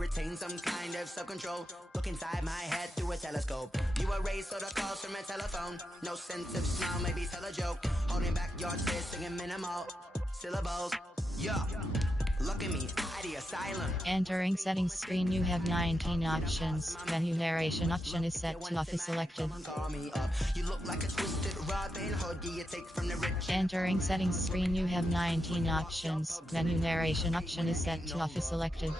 retain some kind of self-control. Look inside my head through a telescope. You erase all the calls from a telephone. No sense of smile, maybe tell a joke. Holding back your tears, singing minimal syllables. Yeah. Look at me, at the asylum. Entering settings screen, you have 19 options. Menu narration option is set to office selected. You look like a twisted Robin Hood, you take from the rich. Entering settings screen, you have 19 options. Menu narration option is set to office selected.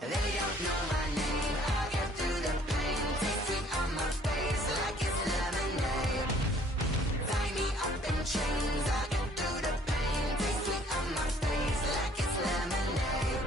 They don't know my name. I get through the pain. Tasting on my face like it's lemonade. Tie me up in chains. I get through the pain. Tasting on my face like it's lemonade.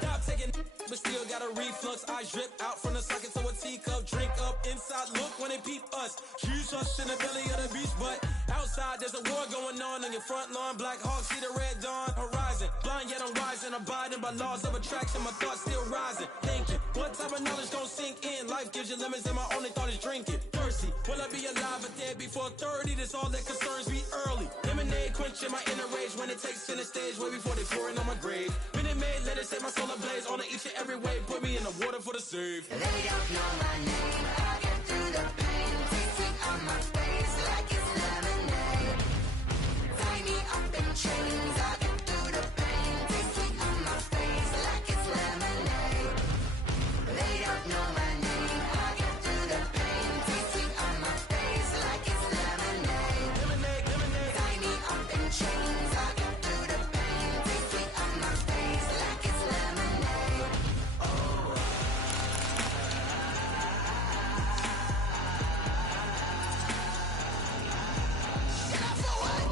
Stop taking, but still got a reflux. I drip out from the socket to a teacup. Drink up inside. Look when they peep us. Choose us in the belly of the beast, but outside there's a war going on your front lawn. Black Hawk, see the red dawn horizon. Blind yet I'm rising, abiding by laws of attraction. My thoughts still rising, thinking what type of knowledge gon' sink in? Life gives you limits and my only thought is drinking. Thirsty, will I be alive or dead before 30? That's all that concerns me early. Lemonade quenching my inner rage when it takes center stage way before they pouring on my grave. Minute Maid, let it set my soul ablaze on each and every way. Put me in the water for the save. They don't know my name. I get through the pain. Tasting on my face like it's lemonade. Tie me up in chains. I get through the pain. Tasting on my face like it's lemonade. They don't know my name. I get through the pain. Tasting on my face like it's lemonade. Lemonade, lemonade. Tie me up in chains. I get through the pain. Tasting on my face like it's lemonade. Oh. Get up for what?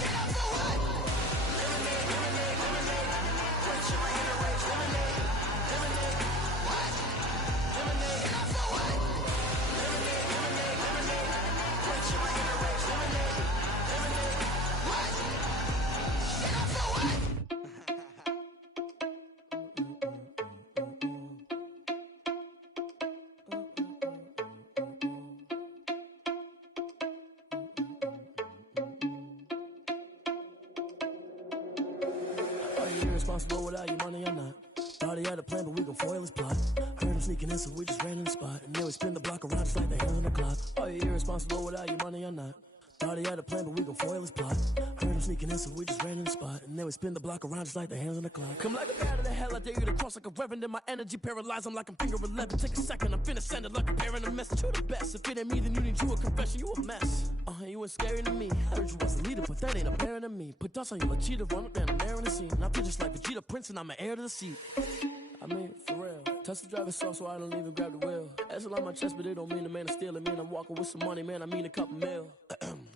Get up for what? Lemonade, lemonade, lemonade. Quenching my inner rage. Lemonade, lemonade. What? Lemonade. Get up for what? Lemonade, lemonade, lemonade. Quenching my inner rage. Lemonade, lemonade. What? Get up for what? Are you irresponsible without your money or not? Thought he had a plan, but we gon' foil his plot. Heard him sneaking in, so we just ran in the spot. And then we spin the block around just like the hands on the clock. Are you irresponsible without your money or not? Thought he had a plan, but we gon' foil his plot. Heard him sneaking in, so we just ran in the spot. And then we spin the block around just like the hands on the clock. Come like a bat of the hell, I dare you to cross like a reverend. And my energy paralyzed, I'm like I'm finger 11. Take a second, I'm finna send it like a parent a message. You the best, if it ain't me, then you need you a confession. You a mess, you ain't scary to me. Heard you was a leader, but that ain't apparent to me. Put dust on you like cheetah, run up down there in the scene. I feel just like Vegeta Prince and I'm an heir to the seat. I mean, for real. Touch the driver's soft so I don't even grab the wheel. That's on my chest, but it don't mean the man is stealing. Mean I'm walking with some money, man, I mean a couple mil.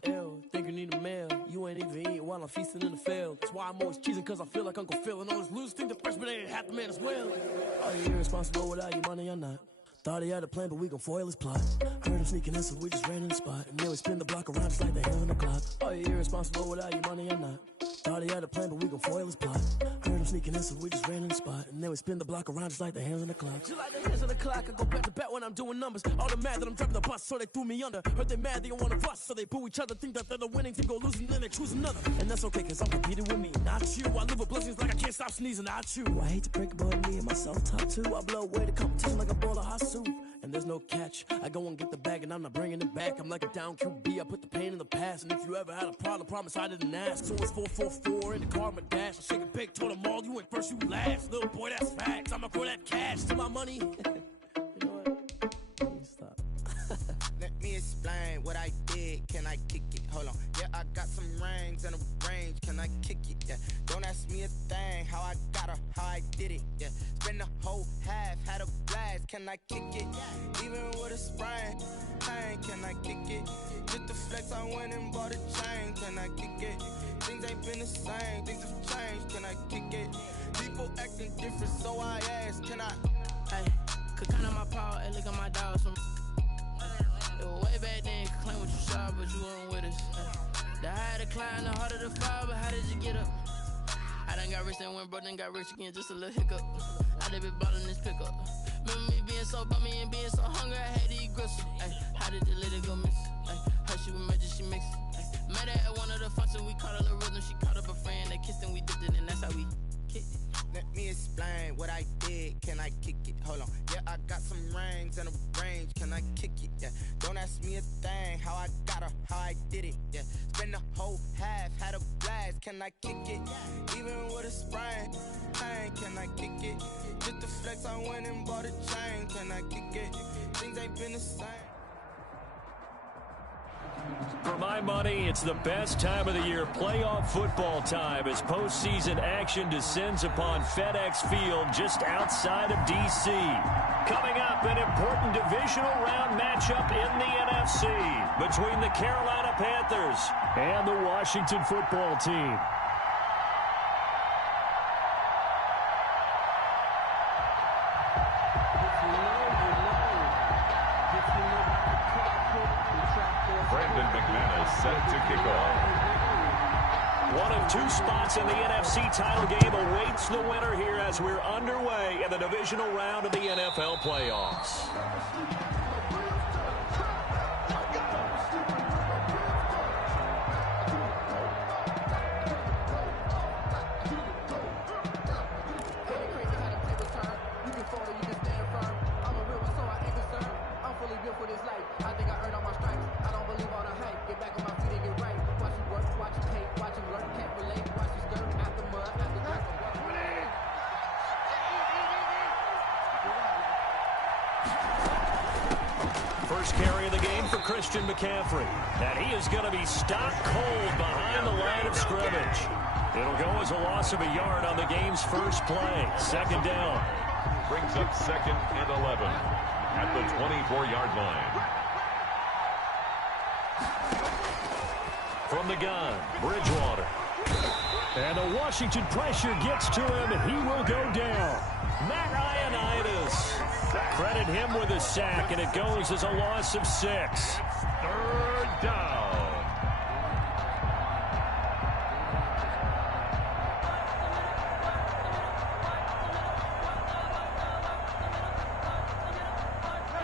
Ew, think you need a meal. You ain't even eating while I'm feasting in the field. That's why I'm always cheesing, cause I feel like Uncle Phil. And all this losers think the freshman ain't half the man as well. Are you irresponsible without your money or not? Thought he had a plan, but we gon' foil his plot. Heard him sneaking in, so we just ran in the spot. And then we spin the block around just like the hands on the clock. Are you irresponsible without your money or not? Thought he had a plan, but we gon' foil his plot. Heard him sneaking in, so we just ran in the spot. And then we spin the block around just like the hands on the clock. Just like the hands on the clock, I go back to back when I'm doing numbers. All the mad that I'm driving the bus, so they threw me under. Heard they mad, they don't wanna bust, so they boo each other. Think that they're the winning team, go losing, then they choose another. And that's okay, cause I'm competing with me, not you. I live with blessings like I can't stop sneezing, not you. I hate to break it, but me and my self-talk too. I blow away the competition like a ball of hot soup. And there's no catch, I go and get the bag and I'm not bringing it back. I'm like a down QB, I put the pain in the past. And if you ever had a problem, promise I didn't ask. So it's 444 in the car, my dash. I shake a big, told them all, you went first, you last. Little boy, that's facts, I'ma throw that cash to my money. You know what? Let me stop. Let me explain what I did. Can I kick it? Hold on. Yeah, I got some rings and a range. Can I kick it? Yeah. Don't ask me a thing. How I got her, how I did it. Yeah. Spend the whole half, had a blast. Can I kick it? Even with a sprain, pain. Can I kick it? Just the flex, I went and bought a chain. Can I kick it? Things ain't been the same. Things have changed. Can I kick it? People acting different, so I ask. Can I? Hey, could count on my power and look at my dogs from. It was way back then, could claim what you saw, but you weren't with us. The higher the climb, the harder the fall, but how did you get up? I done got rich and went broke, then got rich again, just a little hiccup. I done been ballin' this pickup. Remember me kick it? Hold on. Yeah, I got some rings and a range. Can I kick it? Yeah. Don't ask me a thing. How I got her, how I did it. Yeah. Spend the whole half, had a blast. Can I kick it? Even with a sprain, can I kick it? Just the flex, I went and bought a chain. Can I kick it? Things ain't been the same. For my money, it's the best time of the year, playoff football time, as postseason action descends upon FedEx Field just outside of D.C. Coming up, an important divisional round matchup in the NFC between the Carolina Panthers and the Washington football team. Brandon McManus set to kick off. One of two spots in the NFC title game awaits the winner here as we're underway in the divisional round of the NFL playoffs. First carry of the game for Christian McCaffrey. And he is going to be stopped cold behind the line of scrimmage. It'll go as a loss of a yard on the game's first play. Second down. Brings up 2nd and 11 at the 24-yard line. From the gun, Bridgewater. And the Washington pressure gets to him, and he will go down. Matt Ioannidis. Credit him with a sack, and it goes as a loss of 6. 3rd down.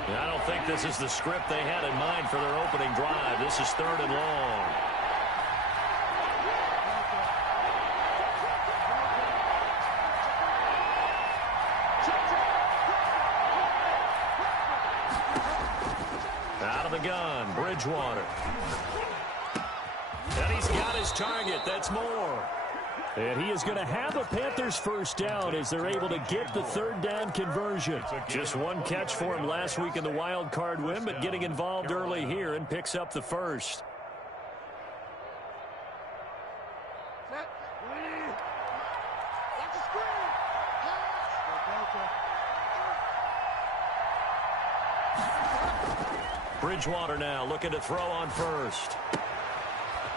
I don't think this is the script they had in mind for their opening drive. This is 3rd and long. Out of the gun, Bridgewater. And he's got his target. That's more. And he is going to have a Panthers first down as they're able to get the 3rd down conversion. Just one catch for him last week in the wild card win, but getting involved early here and picks up the first. Bridgewater now looking to throw on first.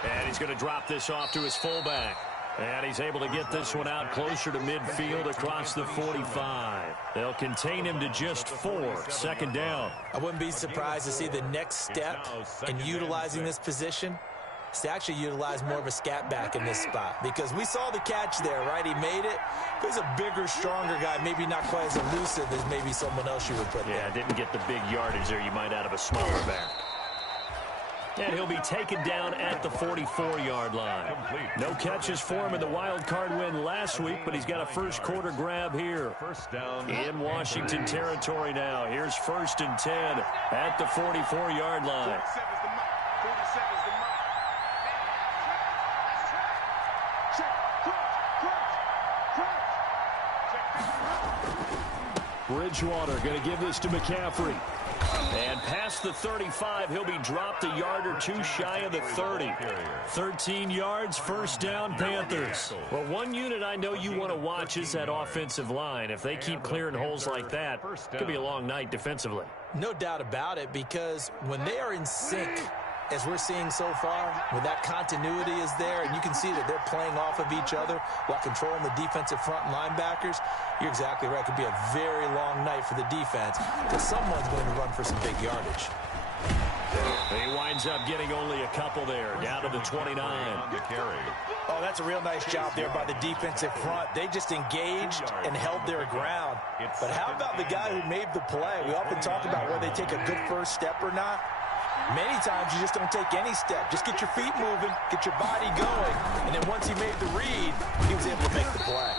And he's going to drop this off to his fullback. And he's able to get this one out closer to midfield across the 45. They'll contain him to just 4. 2nd down. I wouldn't be surprised to see the next step in utilizing this position is to actually utilize more of a scat back in this spot. Because we saw the catch there, right? He made it. He's a bigger, stronger guy, maybe not quite as elusive as maybe someone else you would put there. Yeah, didn't get the big yardage there you might out of a smaller back. And he'll be taken down at the 44-yard line. No catches for him in the wild card win last week, but he's got a first quarter grab here. First down in Washington territory now. Here's 1st and 10 at the 44-yard line. Bridgewater going to give this to McCaffrey. And past the 35, he'll be dropped a yard or two shy of the 30. 13 yards, first down, Panthers. Well, one unit I know you want to watch is that offensive line. If they keep clearing holes like that, it could be a long night defensively. No doubt about it, because when they are in sync, as we're seeing so far, when that continuity is there, and you can see that they're playing off of each other while controlling the defensive front and linebackers, you're exactly right. It could be a very long night for the defense because someone's going to run for some big yardage. He winds up getting only a couple there, down to the 29. Oh, that's a real nice job there by the defensive front. They just engaged and held their ground. But how about the guy who made the play? We often talk about whether they take a good first step or not. Many times you just don't take any step. Just get your feet moving, get your body going, and then once he made the read, he was able to make the play.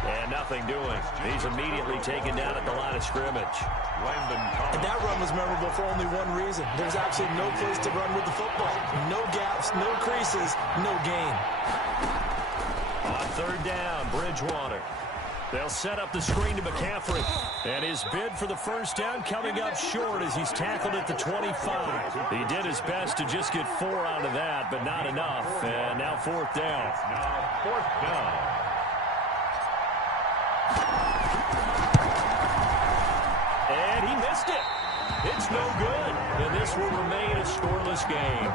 And nothing doing. He's immediately taken down at the line of scrimmage. And that run was memorable for only one reason. There's absolutely no place to run with the football. No gaps, no creases, no gain. On third down, Bridgewater. They'll set up the screen to McCaffrey. And his bid for the first down coming up short as he's tackled at the 25. He did his best to just get 4 out of that, but not enough. And now fourth down. Fourth down. And he missed it. It's no good. And this will remain a scoreless game.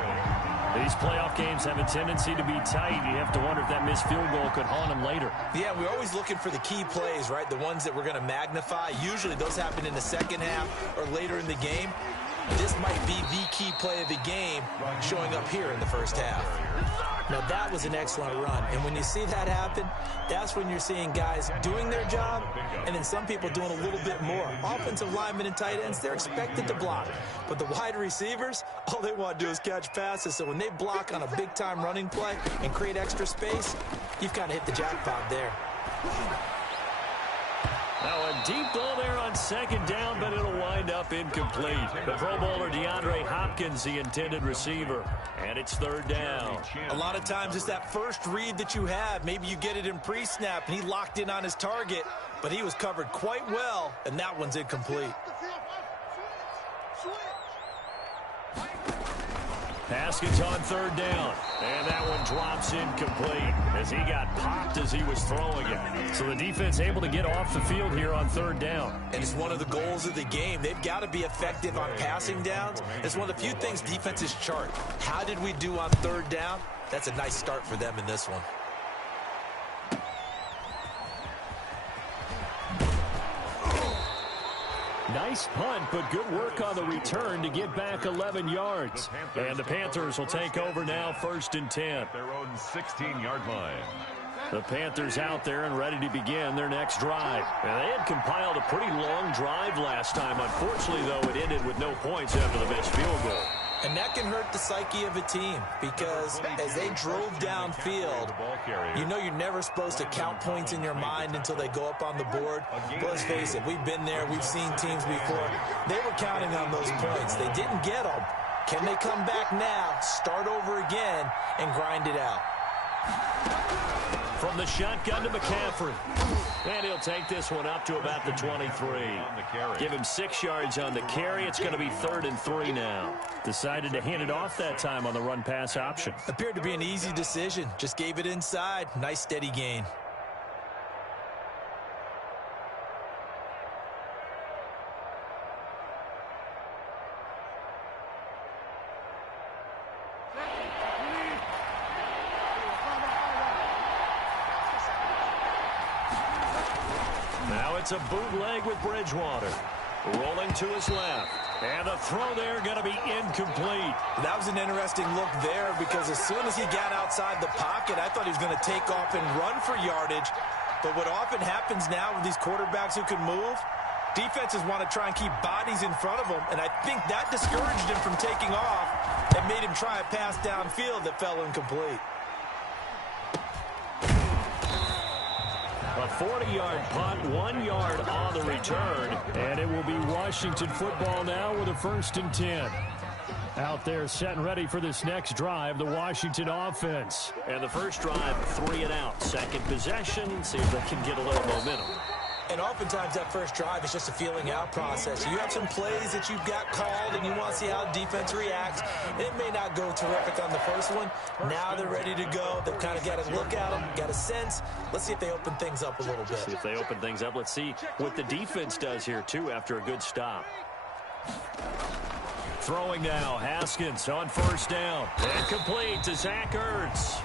These playoff games have a tendency to be tight. You have to wonder if that missed field goal could haunt him later. Yeah, we're always looking for the key plays, right? The ones that we're going to magnify. Usually those happen in the second half or later in the game. This might be the key play of the game showing up here in the first half. Now, that was an excellent run. And when you see that happen, that's when you're seeing guys doing their job and then some people doing a little bit more. Offensive linemen and tight ends, they're expected to block. But the wide receivers, all they want to do is catch passes. So when they block on a big-time running play and create extra space, you've kind of hit the jackpot there. Now a deep ball there on second down, but it'll wind up incomplete. The Pro Bowler DeAndre Hopkins, the intended receiver. And it's third down. A lot of times it's that first read that you have. Maybe you get it in pre-snap, and he locked in on his target, but he was covered quite well, and that one's incomplete. Haskins on third down, and that one drops incomplete as he got popped as he was throwing it. So the defense able to get off the field here on third down. And it's one of the goals of the game. They've got to be effective on passing downs. It's one of the few things defenses chart. How did we do on third down? That's a nice start for them in this one. Nice punt, but good work on the return to get back 11 yards. And the Panthers will take over now, 1st and 10. Their own 16-yard line. The Panthers out there and ready to begin their next drive. And they had compiled a pretty long drive last time. Unfortunately, though, it ended with no points after the missed field goal. And that can hurt the psyche of a team because as they drove downfield, you know you're never supposed to count points in your mind until they go up on the board. But let's face it, we've been there. We've seen teams before. They were counting on those points. They didn't get them. Can they come back now, start over again, and grind it out? From the shotgun to McCaffrey. And he'll take this one up to about the 23. Give him 6 yards on the carry. It's going to be 3rd and 3 now. Decided to hand it off that time on the run-pass option. Appeared to be an easy decision. Just gave it inside. Nice steady gain. It's a bootleg with Bridgewater. Rolling to his left. And the throw there going to be incomplete. That was an interesting look there because as soon as he got outside the pocket, I thought he was going to take off and run for yardage. But what often happens now with these quarterbacks who can move, defenses want to try and keep bodies in front of them. And I think that discouraged him from taking off and made him try a pass downfield that fell incomplete. A 40-yard punt, 1 yard on the return. And it will be Washington football now with a 1st and 10. Out there set and ready for this next drive, the Washington offense. And the first drive, 3 and out. Second possession, see if they can get a little momentum. And oftentimes that first drive is just a feeling out process. You have some plays that you've got called and you want to see how the defense reacts. It may not go terrific on the first one. Now they're ready to go. They've kind of got to look at them, got a sense. Let's see if they open things up a little bit. See if they open things up. Let's see what the defense does here, too, after a good stop. Throwing now, Haskins on first down. And complete to Zach Ertz.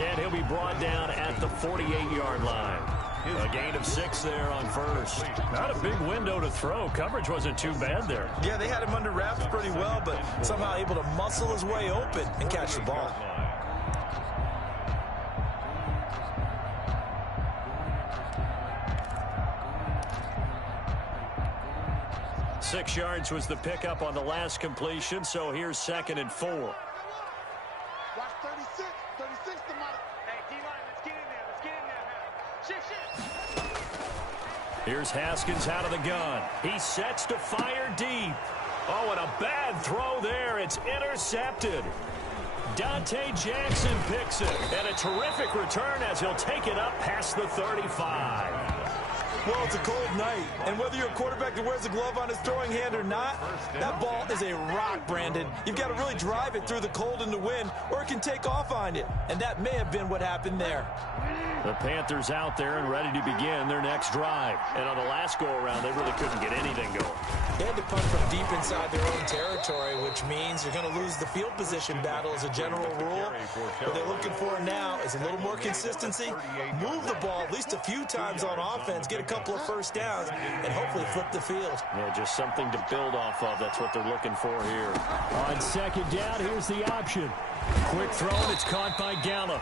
And he'll be brought down at the 48-yard line. A gain of 6 there on first. Not a big window to throw. Coverage wasn't too bad there. Yeah, they had him under wraps pretty well, but somehow able to muscle his way open and catch the ball. Six yards was the pickup on the last completion, so here's 2nd and 4. Watch 36 the mic. Hey, D-line, let's get in there. Let's get in there, man. Shift. Here's Haskins out of the gun. He sets to fire deep. Oh, and a bad throw there. It's intercepted. Dante Jackson picks it. And a terrific return as he'll take it up past the 35. Well, it's a cold night, and whether you're a quarterback that wears a glove on his throwing hand or not, that ball is a rock, Brandon. You've got to really drive it through the cold and the wind, or it can take off on you, and that may have been what happened there. The Panthers out there and ready to begin their next drive. And on the last go-around, they really couldn't get anything going. They had to punt from deep inside their own territory, which means you're going to lose the field position battle as a general rule. What they're looking for now is a little more consistency, move the ball at least a few times on offense, get a couple of first downs, and hopefully flip the field. Yeah, just something to build off of. That's what they're looking for here. On second down, here's the option. Quick throw, and it's caught by Gallup.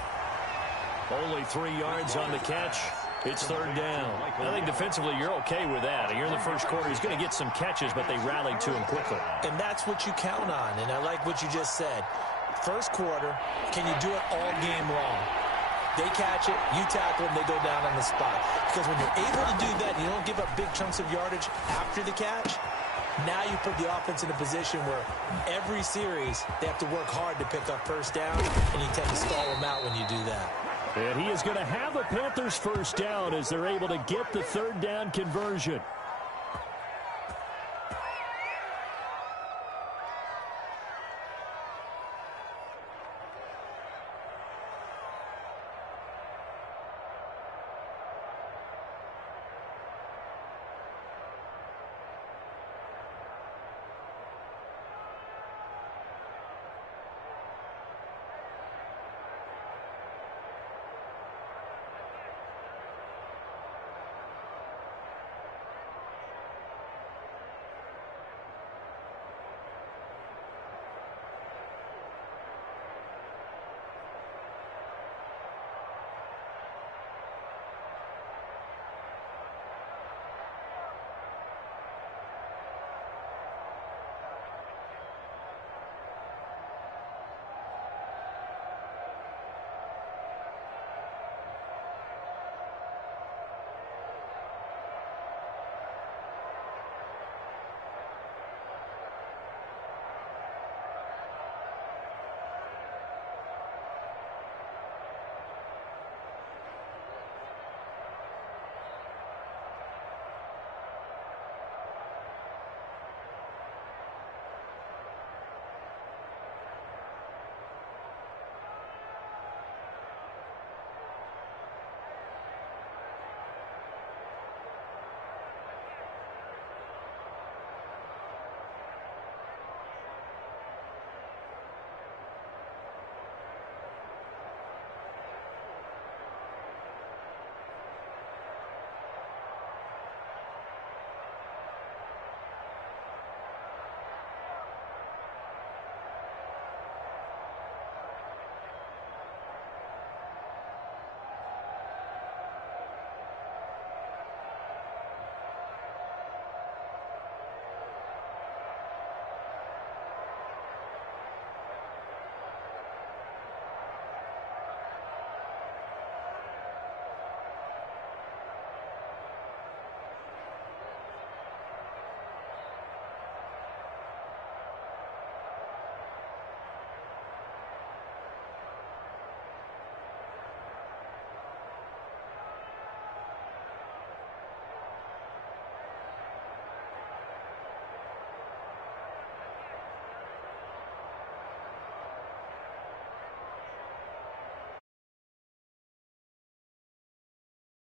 Only 3 yards on the catch. It's third down. I think defensively you're okay with that. You're in the first quarter. He's going to get some catches, but they rallied to him quickly. And that's what you count on, and I like what you just said. First quarter, can you do it all game long? They catch it, you tackle them, they go down on the spot. Because when you're able to do that, you don't give up big chunks of yardage after the catch, now you put the offense in a position where every series they have to work hard to pick up first down, and you tend to stall them out when you do that. And he is going to have a Panthers first down as they're able to get the third down conversion.